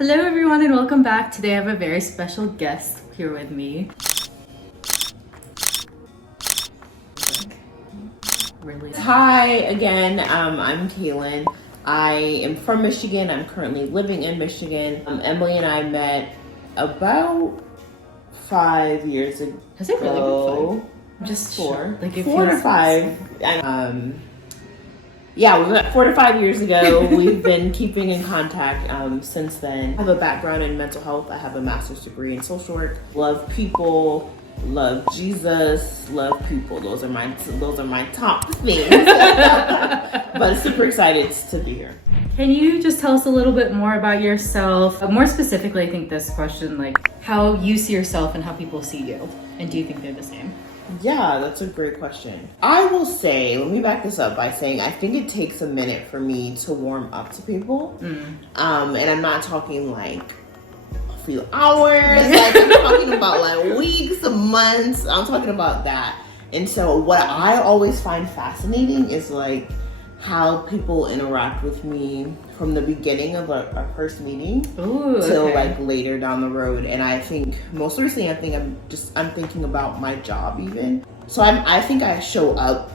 Hello everyone and welcome back. Today I have a very special guest here with me. Really? Hi again, I'm Kalen. I am from Michigan. I'm currently living in Michigan. Emily and I met about 5 years ago. Has it really been 5? Just four. Like 4 to 5. Yeah, we met 4 to 5 years ago. We've been keeping in contact since then. I have a background in mental health. I have a master's degree in social work. Love people, love Jesus, love people. Those are my top things. But super excited to be here. Can you just tell us a little bit more about yourself? More specifically, I think this question, like how you see yourself and how people see you. And do you think they're the same? Yeah, that's a great question. I will say, let me back this up by saying I think it takes a minute for me to warm up to people. And I'm not talking like a few hours. Like I'm talking about like weeks, months. I'm talking about that. And so what I always find fascinating is like how people interact with me from the beginning of our first meeting till like later down the road. And I think most recently, I'm thinking about my job even. So I think I show up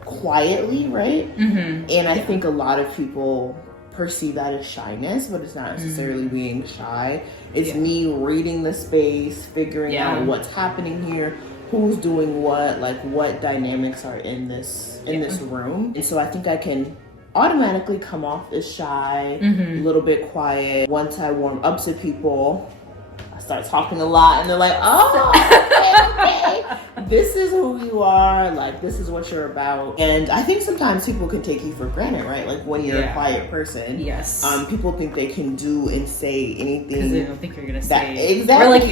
quietly, right? And I think a lot of people perceive that as shyness, but it's not necessarily being shy. It's me reading the space, figuring out what's happening here, who's doing what, like what dynamics are in this room. And so I think I can automatically come off as shy, a little bit quiet. Once I warm up to people, I start talking a lot and they're like, oh, okay. This is who you are, like this is what you're about. And I think sometimes people can take you for granted, right? Like when you're a quiet person, people think they can do and say anything because they don't think you're gonna say exactly. Or like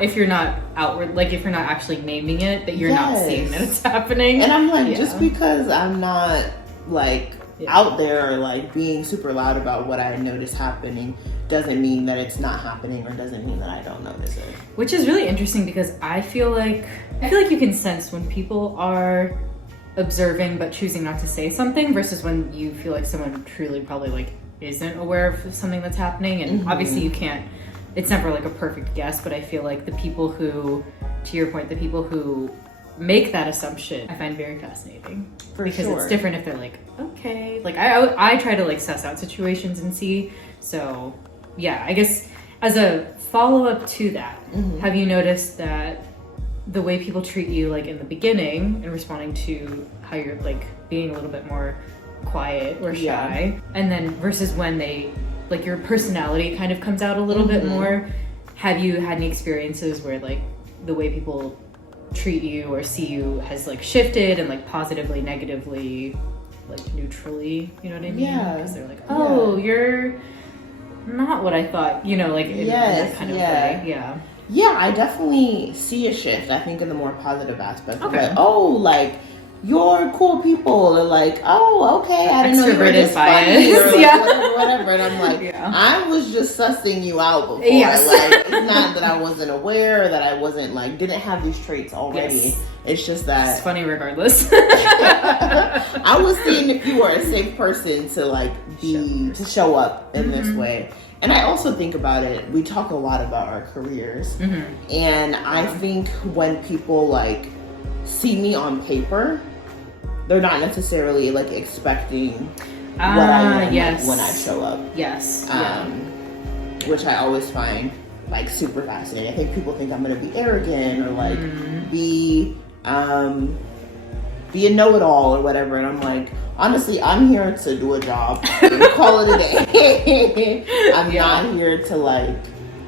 if you're not outward, like if you're not actually naming it, that you're not seeing that it's happening. And I'm like, just because I'm not like out there or like being super loud about what I notice happening doesn't mean that it's not happening or doesn't mean that I don't notice it. Which is really interesting because I feel like you can sense when people are observing but choosing not to say something versus when you feel like someone truly probably like isn't aware of something that's happening. And obviously you can't, it's never like a perfect guess, but I feel like the people who, to your point, the people who make that assumption, I find very fascinating. Because it's different if they're like, okay, like I try to like suss out situations and see. So yeah, I guess as a follow-up to that, have you noticed that the way people treat you like in the beginning and responding to how you're like being a little bit more quiet or shy, and then versus when they like your personality kind of comes out a little bit more, have you had any experiences where like the way people treat you or see you has like shifted and like positively, negatively, like neutrally, you know what I mean? Because they're like, oh, you're not what I thought, you know, like in that kind of way. Yeah, I definitely see a shift, I think, in the more positive aspect. Like, oh, like, you're cool people. Or like, oh, okay, I didn't know you were this funny. Or like, whatever. And I'm like, I was just sussing you out before. Like, it's not that I wasn't aware or that I wasn't, like, didn't have these traits already. It's just that... It's funny regardless. I was seeing if you were a safe person to, like, to show up in this way. And I also think about it, we talk a lot about our careers. And I think when people, like, see me on paper, they're not necessarily, like, expecting what I am like, when I show up. Which I always find, like, super fascinating. I think people think I'm going to be arrogant or, like, be a know-it-all or whatever. And I'm like, honestly, I'm here to do a job and call it a day. I'm not here to like,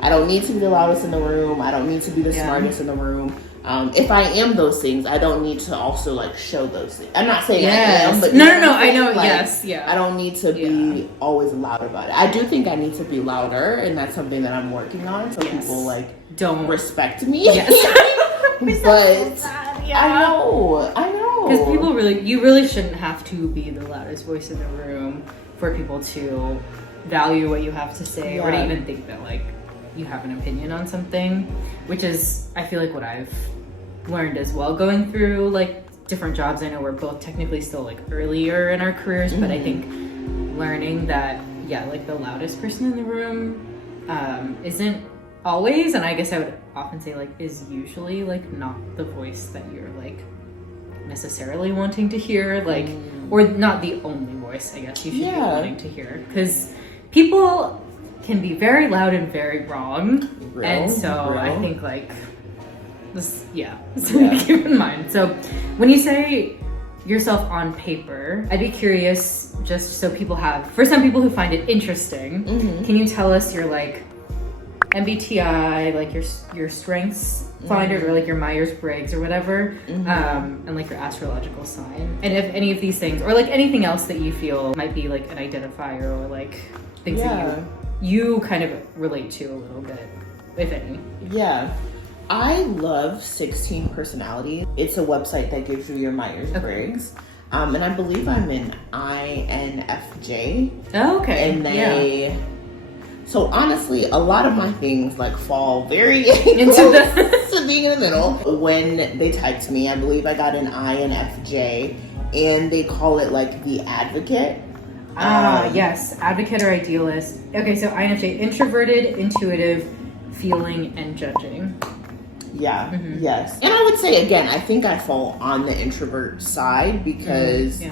I don't need to be the loudest in the room. I don't need to be the smartest in the room. If I am those things, I don't need to also like show those things. I'm not saying I am, but no, I know, like, I don't need to be always loud about it. I do think I need to be louder, and that's something that I'm working on. So people like don't respect me. But I know. Because people you really shouldn't have to be the loudest voice in the room for people to value what you have to say or to even think that like you have an opinion on something, which is, I feel like what I've learned as well going through like different jobs. I know we're both technically still like earlier in our careers, but I think learning that, like the loudest person in the room isn't always, and I guess I would often say like is usually like not the voice that you're like necessarily wanting to hear, like or not the only voice I guess you should be wanting to hear, because people can be very loud and very wrong. And so I think like this something to keep in mind. So when you say yourself on paper, I'd be curious, just so people have, for some people who find it interesting, can you tell us your like MBTI, like your strengths finder, or like your Myers-Briggs or whatever, and like your astrological sign, and if any of these things, or like anything else that you feel might be like an identifier, or like things that you kind of relate to a little bit, if any. Yeah. I love 16 Personality. It's a website that gives you your Myers-Briggs. And I believe I'm an INFJ. Oh, okay. And so honestly, a lot of my things like fall very into to being in the middle. When they typed me, I believe I got an INFJ, and they call it like the advocate. Yes, advocate or idealist. Okay, so INFJ, introverted, intuitive, feeling, and judging. Yeah, yes. And I would say, again, I think I fall on the introvert side because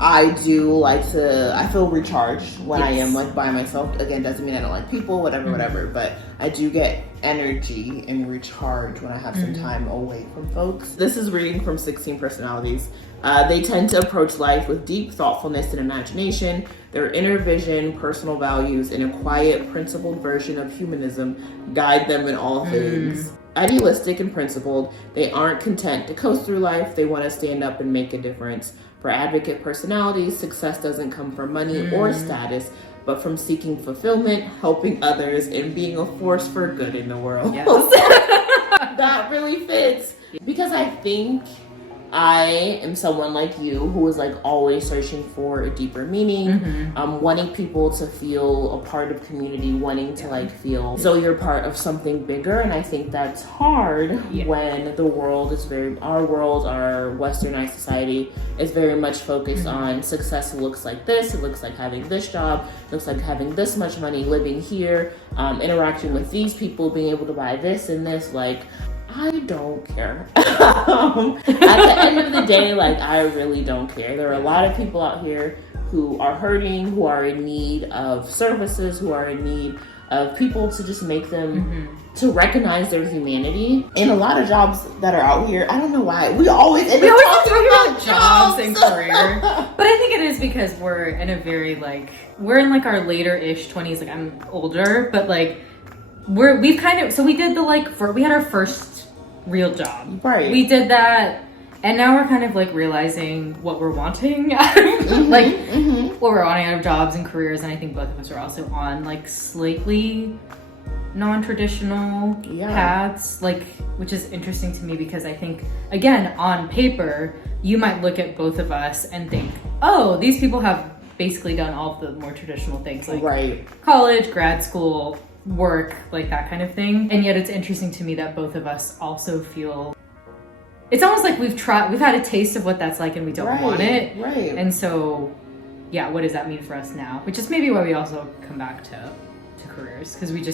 I do like to, I feel recharged when I am like by myself. Again, doesn't mean I don't like people, whatever, but I do get energy and recharge when I have some time away from folks. This is reading from 16 Personalities. They tend to approach life with deep thoughtfulness and imagination. Their inner vision, personal values, and a quiet, principled version of humanism guide them in all things. Idealistic and principled, they aren't content to coast through life. They want to stand up and make a difference. For advocate personalities, success doesn't come from money or status, but from seeking fulfillment, helping others, and being a force for good in the world. Yes. That really fits. Because I think I am someone like you who is like always searching for a deeper meaning, wanting people to feel a part of community, wanting to like feel so you're part of something bigger. And I think that's hard when the world is our westernized society is very much focused on success. It looks like this, it looks like having this job, it looks like having this much money, living here, interacting with these people, being able to buy this and this. Like, I don't care. At the end of the day, like, I really don't care. There are a lot of people out here who are hurting, who are in need of services, who are in need of people to just make them, to recognize their humanity. And a lot of jobs that are out here, I don't know why, we always talking about jobs and career. But I think it is because we're in a very, like, we're in, like, our later-ish 20s. Like, I'm older, but, like, we did the, like, we had our first real job. Right. We did that, and now we're kind of like realizing what we're wanting out of, what we're wanting out of jobs and careers. And I think both of us are also on like slightly non-traditional paths, like, which is interesting to me because I think, again, on paper, you might look at both of us and think, oh, these people have basically done all of the more traditional things, like college, grad school, work, like that kind of thing. And yet it's interesting to me that both of us also feel it's almost like we've had a taste of what that's like and we don't want it. And so what does that mean for us now? Which is maybe why we also come back to careers, because we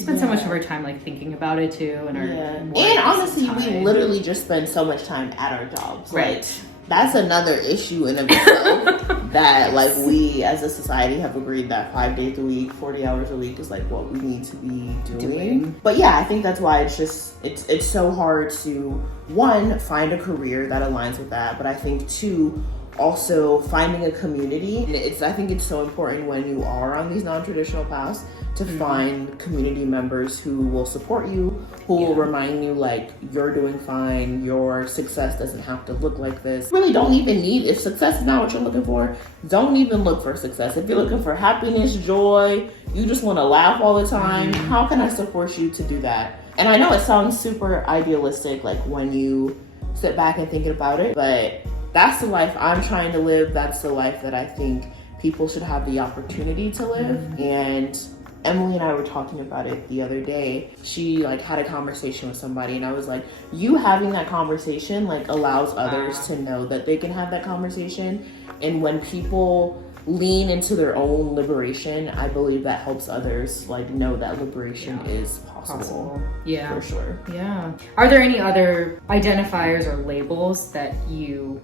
spend so much of our time like thinking about it too, and and honestly we literally just spend so much time at our jobs. Like, that's another issue in of itself that like we as a society have agreed that 5 days a week, 40 hours a week is like what we need to be doing. But I think that's why it's so hard to, one, find a career that aligns with that, but I think two, also finding a community. And I think it's so important when you are on these non-traditional paths to find community members who will support you, who will remind you like you're doing fine, your success doesn't have to look like this. Really don't even need, if success is not what you're looking for, don't even look for success. If you're looking for happiness, joy, you just want to laugh all the time, how can I support you to do that? And I know it sounds super idealistic like when you sit back and think about it, but that's the life I'm trying to live. That's the life that I think people should have the opportunity to live. And Emily and I were talking about it the other day. She like had a conversation with somebody and I was like, you having that conversation like allows others to know that they can have that conversation. And when people lean into their own liberation, I believe that helps others like know that liberation is possible. Yeah. For sure. Yeah. Are there any other identifiers or labels that you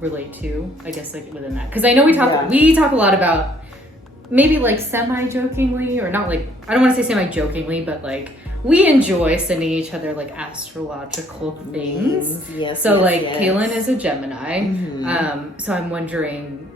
relate to, I guess, like within that? Because I know we talk a lot about, maybe like semi-jokingly, or not like, I don't want to say semi-jokingly, but like we enjoy sending each other like astrological things. Kalen is a Gemini. So I'm wondering,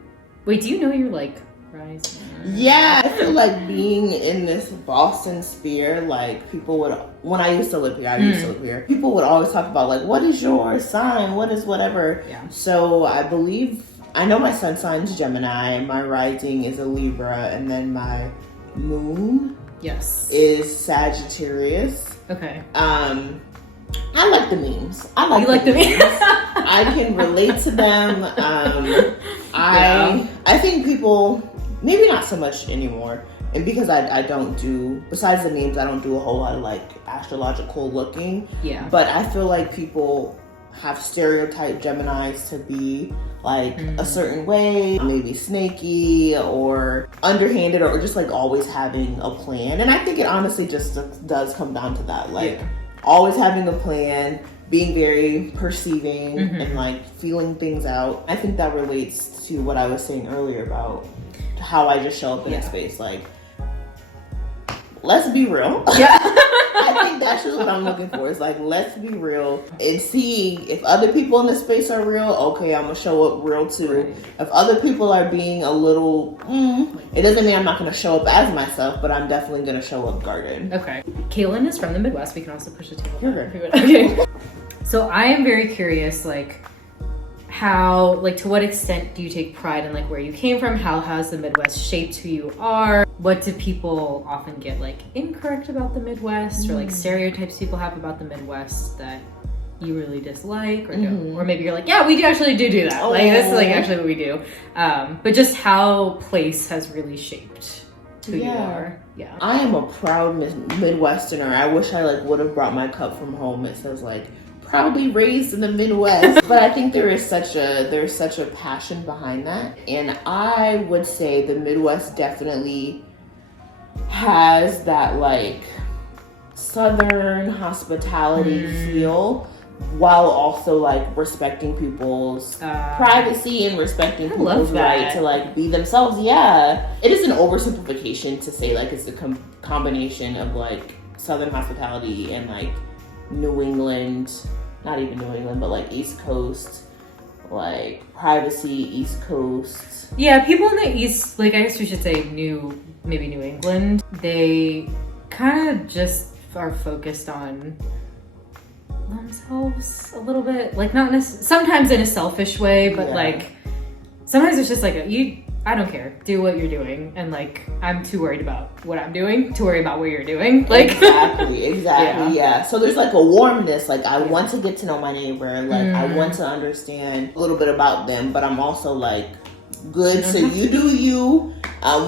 wait, do you know your like rising? Yeah, I feel like being in this Boston sphere, like people would, when I used to live here, people would always talk about like, what is your sign? What is whatever? Yeah. So I know my sun sign's Gemini, my rising is a Libra, and then my moon is Sagittarius. Okay. I like the memes. I can relate to them. I think people, maybe not so much anymore, and because I don't do, besides the memes, I don't do a whole lot of like astrological looking. Yeah. But I feel like people have stereotyped Geminis to be like a certain way, maybe snaky or underhanded, or just like always having a plan. And I think it honestly just does come down to that, like always having a plan, being very perceiving and like feeling things out. I think that relates to what I was saying earlier about how I just show up in a space. Like, let's be real. Yeah. I think that's just what I'm looking for. It's like, let's be real and see if other people in the space are real. Okay, I'm gonna show up real too. Right. If other people are being a little, it doesn't mean I'm not gonna show up as myself, but I'm definitely gonna show up guarded. Okay. Kalen is from the Midwest. We can also push the table. Okay. So I am very curious, like, how, like, to what extent do you take pride in like where you came from? How has the Midwest shaped who you are? What do people often get like incorrect about the Midwest, or like stereotypes people have about the Midwest that you really dislike, or don't? Or maybe you're like, yeah, we actually do that. Like, this is like actually what we do. But just how place has really shaped who you are. Yeah. I am a proud Midwesterner. I wish I like would have brought my cup from home. It says like, proudly raised in the Midwest. But I think there's such a passion behind that, and I would say the Midwest definitely has that like Southern hospitality feel, while also like respecting people's privacy and respecting people's right to like be themselves. Yeah, it is an oversimplification to say like it's a combination of like Southern hospitality and like New England, not even New England, but like East Coast, like privacy, East Coast. Yeah, people in the East, like I guess we should say maybe New England, they kind of just are focused on themselves a little bit. Like not sometimes in a selfish way, but like sometimes it's just like I don't care. Do what you're doing. And like, I'm too worried about what I'm doing to worry about what you're doing. Like Exactly. Yeah. So there's like a warmness. Like I want to get to know my neighbor. Like I want to understand a little bit about them, but I'm also like, good. So you do you.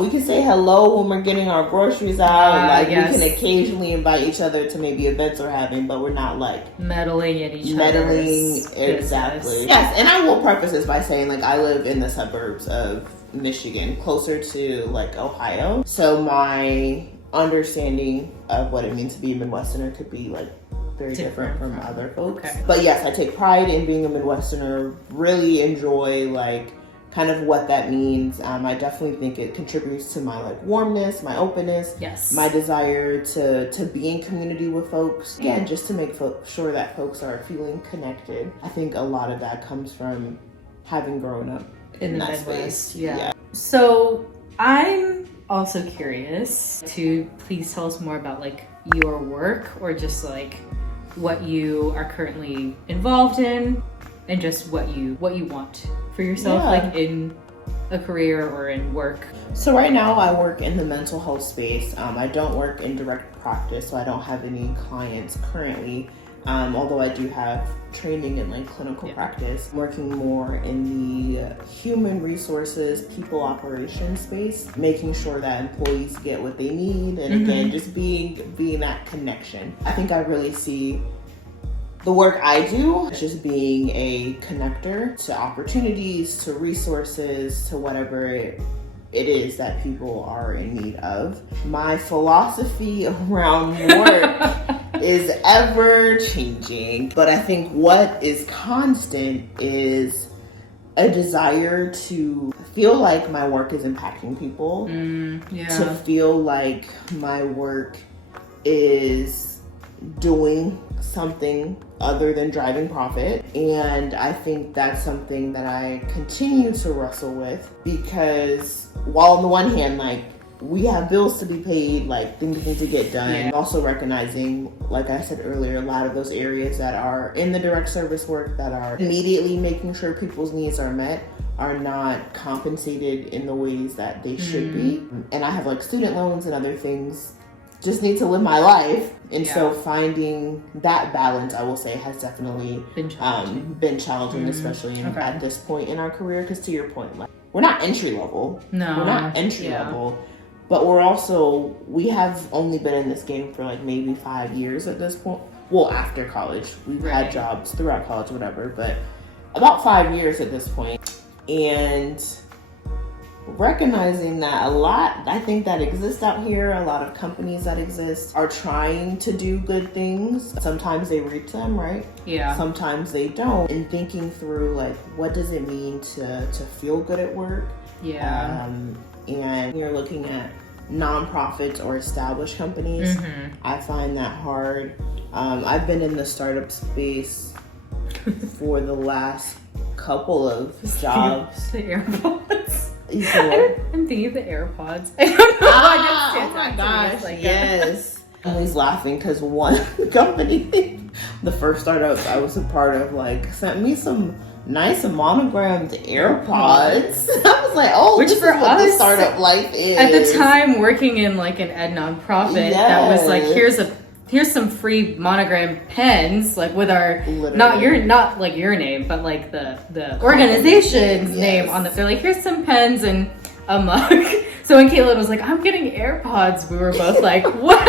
We can say hello when we're getting our groceries out. We can occasionally invite each other to maybe events we're having, but we're not like meddling in each other's exactly. Yes, and I will preface this by saying like I live in the suburbs of Michigan, closer to like Ohio. So my understanding of what it means to be a Midwesterner could be like very different from other folks. Okay. But yes, I take pride in being a Midwesterner. Really enjoy like kind of what that means. I definitely think it contributes to my like warmness, my openness, my desire to be in community with folks. Again, just to make sure that folks are feeling connected. I think a lot of that comes from having grown up in the Midwest. Yeah. So I'm also curious to please tell us more about like your work, or just like what you are currently involved in, and just what you want for yourself, like in a career or in work. So right now I work in the mental health space. I don't work in direct practice, so I don't have any clients currently. Although I do have training in like clinical practice. I'm working more in the human resources, people operations space, making sure that employees get what they need, and again, just being that connection. I think I really see the work I do is just being a connector to opportunities, to resources, to whatever it is that people are in need of. My philosophy around work is ever changing, but I think what is constant is a desire to feel like my work is impacting people, to feel like my work is doing something other than driving profit. And I think that's something that I continue to wrestle with, because while on the one hand, like, we have bills to be paid, like things need to get done, also recognizing, like I said earlier, a lot of those areas that are in the direct service work that are immediately making sure people's needs are met are not compensated in the ways that they should be. And I have like student loans and other things, just need to live my life. And so finding that balance, I will say, has definitely been challenging, especially at this point in our career. Because to your point, like, we're not entry level. No. We're not entry level. But we have only been in this game for like maybe 5 years at this point. Well, after college. We've had jobs throughout college, whatever. But about 5 years at this point. And recognizing that a lot, I think, that exists out here, a lot of companies that exist are trying to do good things. Sometimes they reach them, right? Yeah. Sometimes they don't. And thinking through, like, what does it mean to feel good at work? Yeah. And you're looking at nonprofits or established companies, I find that hard. I've been in the startup space for the last couple of jobs. The AirPods. I'm thinking of the AirPods. I don't know. Oh my gosh, like yes. I'm always laughing because one company, the first startup I was a part of, like, sent me some nice monogrammed AirPods. I was like, oh, which this for is what us, the startup life is. At the time, working in like an ed nonprofit, that was like, here's some free monogram pens, like with our not your name, but like the organization's name on the. They're like, here's some pens and a mug. So when Kalen was like, I'm getting AirPods, we were both like, wow.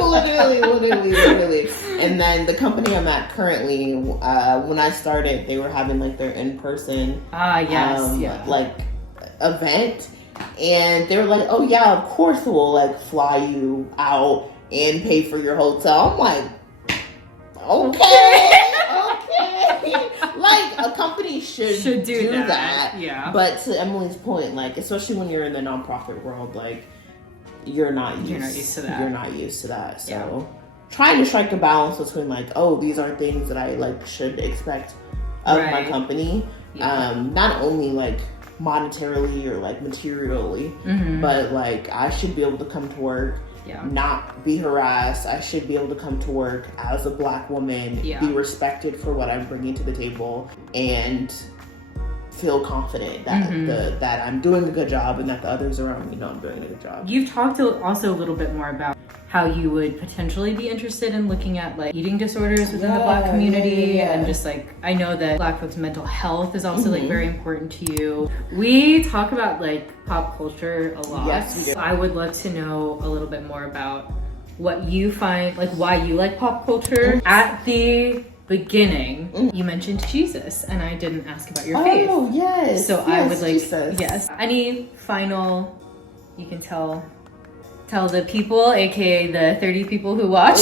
literally. And then the company I'm at currently, when I started, they were having like their in-person like event, and they were like, oh yeah, of course we'll like fly you out and pay for your hotel. I'm like, okay. Like, a company should do that. Yeah. But to Emily's point, like, especially when you're in the nonprofit world, like, you're not used to that. So trying to strike a balance between, like, oh, these are things that I like should expect of my company. Not only like monetarily or like materially, but like I should be able to come to work, not be harassed. I should be able to come to work as a Black woman, be respected for what I'm bringing to the table, and feel confident that that I'm doing a good job and that the others around me know I'm doing a good job. You've talked also a little bit more about how you would potentially be interested in looking at like eating disorders within the Black community, and just like, I know that Black folks' mental health is also like very important to you. We talk about like pop culture a lot. Yes, we do. I would love to know a little bit more about what you find, like why you like pop culture. At the beginning, you mentioned Jesus, and I didn't ask about your faith. Oh, yes. So I would like, Jesus. Any final, you can tell the people, aka the 30 people who watch.